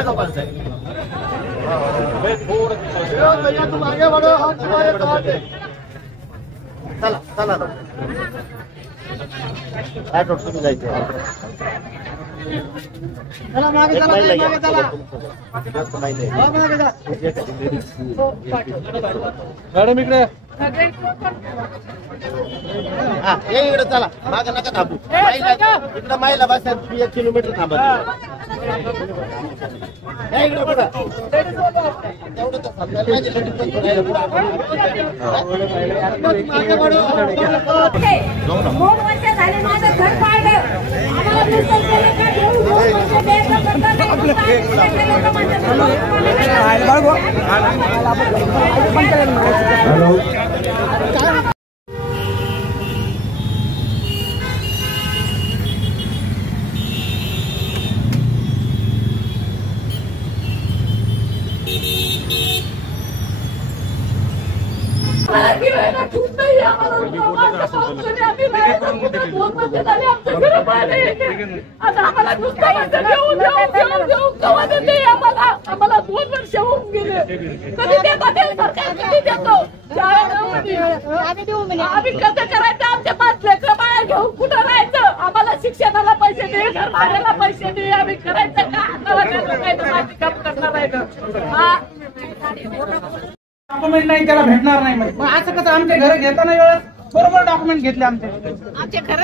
मागं बस भैया तुम आगे बढ़ो हम तुम्हारे साथ हैं चला चला ऑटो तुम्ही जायचं चला मागे चला मागे चला जास्त माहिती आहे मागे जा मॅडम इकडे हा ये इकडे चला मागे नका थांबू इकडे माईला बसा 1 किलोमीटर थांबा इकडे बघा तेवढं तर समजा माझी लेडीज पण मागे वळू 2 वर्ष झाले माझं घर पाडलं आम्हाला नुकसान केलं का देऊ 2 वर्ष बेकार करतात आम्हाला नुसतं आम्हाला 2 वर्ष होऊन गेले कधी देतो आम्ही कसं करायचं आमच्या 5 लेकरं बाहेर घेऊन कुठं राहायचं आम्हाला शिक्षणाला पैसे दे घर भाड्याला पैसे दे आम्ही करायचं का माहिती काम करणार आहे डॉक्युमेंट नाही त्याला भेटणार नाही मग असं कसं आमच्या घर घेताना वेळेस बरोबर डॉक्युमेंट घेतले आमच्या घर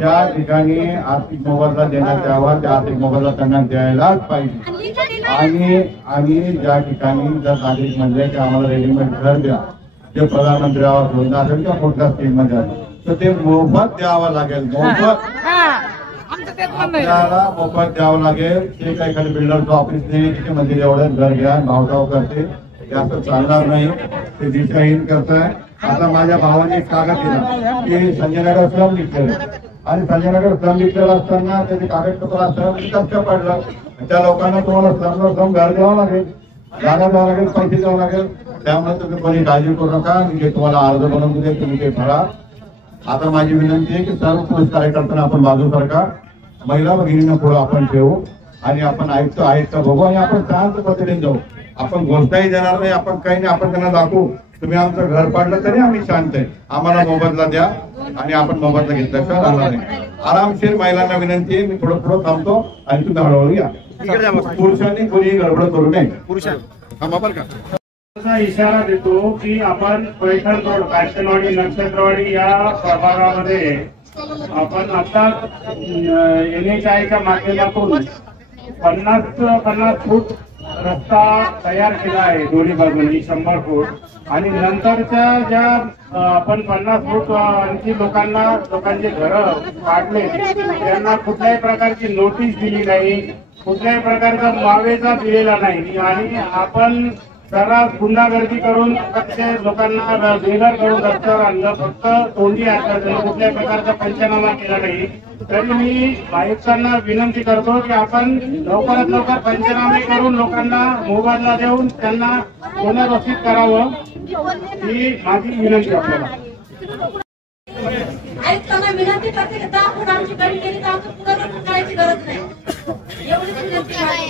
त्या ठिकाणी आर्थिक मोबदला देण्यात यावा त्या आर्थिक मोबदला त्यांना द्यायलाच पाहिजे आणि ज्या ठिकाणी जर नागरिक म्हणले की आम्हाला रेडीमेड घर द्या जे प्रधानमंत्री आवास योजना असेल किंवा कुठल्या स्कीममध्ये असेल तर ते मोफत द्यावं लागेल आपल्याला मोफत द्यावं लागेल ते काही खाली बिल्डरचं ऑफिस नाही तिथे मंदिर एवढं घर घ्या भावताव करते जास्त चालणार नाही ते दिशाहीन करताय आता माझ्या भावाने एक कागद दिला की संजयनगर श्रम लिखलेलं आणि संजयनगर श्रम लिखलेलं असताना त्याचे कागदपत्र असताना कष्ट पडलं त्या लोकांना तुम्हाला श्रम घर द्यावं लागेल जागा द्यावं लागेल पैसे द्यावं लागेल त्यामुळे तुम्ही कोणी काळजी करू नका म्हणजे तुम्हाला अर्ज बनवून दे तुम्ही ते भरा आता माझी विनंती आहे की सर्व पोलीस कार्यकर्त्यांना आपण बाजू सरकार महिला भगिनींना पुढे आपण ठेवू आणि आपण आयुक्त बघू आणि आपण शांत पद्धतीने जाऊ आपण घोषणाही देणार नाही आपण काही नाही आपण त्यांना दाखवू तुम्ही आमचं घर पाडलं तरी आम्ही शांत आहे आम्हाला मोबदला द्या आणि आपण मोबदला घेतल्याशिवाय राहणार नाही आरामशीर महिलांना विनंती आहे मी थोडं पुढं थांबतो आणि तुम्ही हळूहळू या पुरुषांनी कोणी गडबड करू नये असा इशारा देतो की आपण पैठण रोड कांचनवाडी नक्षत्रवाडी या प्रभागामध्ये आपण आता NHIच्या माध्यमातून 50 फूट रस्ता तयार केला आहे दोन्ही बाजूंनी 100 फूट आणि नंतरच्या ज्या आपण 50 फूट आणखी लोकांचे घर काढले त्यांना कुठल्याही प्रकारची नोटीस दिली नाही कुठल्याही प्रकारचा मुआवजा दिलेला नाही आणि आपण सर्रास गुंडागर्दी करून लोकांना बेघर करून रस्त्यावर आणलं फक्त तोंडी आणलं कुठल्याही प्रकारचा पंचनामा केला नाही तरी मी आयुक्तांना विनंती करतो की आपण लवकरात लवकर पंचनामे करून लोकांना मोबदला देऊन त्यांना पुनर्वसित करावं ही माझी विनंती आपल्याला आयुक्तांना विनंती करते की आपण आमची गाडी केली तर आमचं पुनर्वसन करायची गरज नाही एवढीच विनंती आहे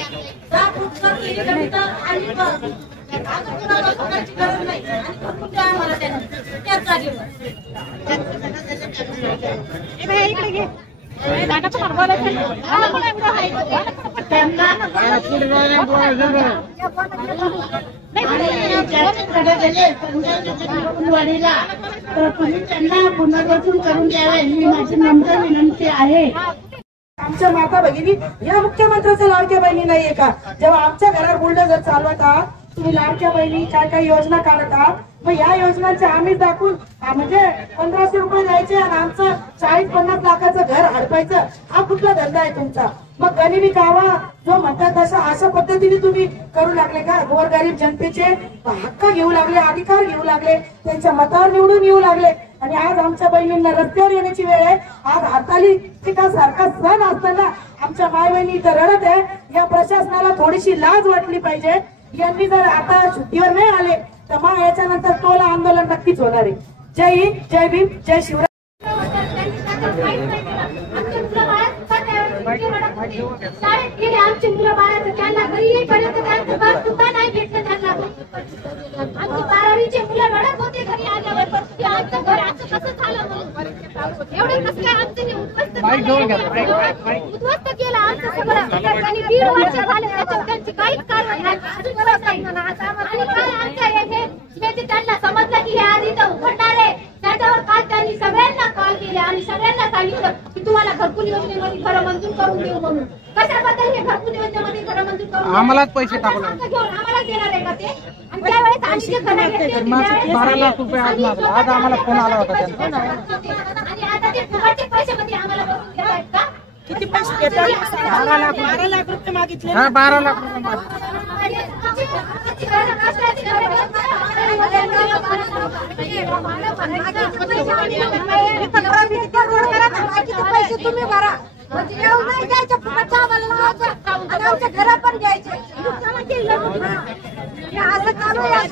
पुनर्वसन करून द्यावे ही माझी नम्र विनंती आहे आमच्या माता भगिनी या मुख्यमंत्र्याच्या लाडक्या बहिणी नाहीये का जेव्हा आमच्या घरावर बुलडोझर चालवत आहात तुम्ही लाडक्या बहिणी काय योजना काढत आहात मग या योजनांचे आम्ही दाखवून म्हणजे 1500 रुपये द्यायचे आणि आमचं 40-50 लाखाचं घर हडपायचं हा कुठला धंदा आहे तुमचा मग गरिबी कावा जो म्हणतात तसा अशा पद्धतीने तुम्ही करू लागले का गोरगरीब जनतेचे हक्क घेऊ लागले अधिकार घेऊ लागले त्यांच्या मतावर निवडून येऊ लागले आणि आज आमच्या बहिणींना रस्त्यावर येण्याची वेळ आहे आज हरतालिका सारखा सण असताना आमच्या माय बहिणी इथं रडत आहे या प्रशासनाला थोडीशी लाज वाटली पाहिजे यांनी जर आता शुद्धीवर नाही आले तर मग याच्यानंतर टोला आंदोलन नक्कीच होणार आहे जय हिंद जय भीम जय शिवराय शाळेत गेले आमची मुलं बाळाचं त्यांना घरी येईपर्यंत त्यांचं घर सुद्धा नाही भेटलं त्यांना. आमची 12वीचे मुलं रडत होते घरी आल्यावर, पण आमचं घर असं कसं झालं म्हणून एवढं कसं काय आमचं उद्ध्वस्त केलं आमचं सगळं. आणि 1.5 वर्ष झाले त्याच्यावर त्यांची काहीच कारवाई नाही. अजून परत नाही. आणि काल आमच्या हे त्यांना समजलं की हे आज इथं उघडणार आहे, त्याच्यावर काल त्यांनी सगळ्यांना कॉल केले आणि सगळ्यांना सांगितलं की तुम्हाला घरकुल योजनेमध्ये घरं मंजूर करून देऊ म्हणून. कशाबद्दल हे घरकुल योजनेमध्ये घरं मंजूर करून आम्हालाच पैसे टाकले, घेऊन आम्हाला देणार आहे का ते? आणि त्यावेळेस आम्ही जे घरं घेतले होते, 12 लाख रुपये आज मागले. आज आम्हाला फोन आला होता त्यांचा. आणि आता ते फुकटचे पैशामध्ये आम्हाला बसून देत आहेत का? किती पैसे घेतात? 12 लाख रुपये मागितले. हा 12 लाख रुपये मागले. पैसे तुम्ही भरा, म्हणजे येऊ नाही द्यायचे फुकटचं आम्हाला लावायचं आणि आमच्या घरा पण द्यायचे. असं चालू आहे.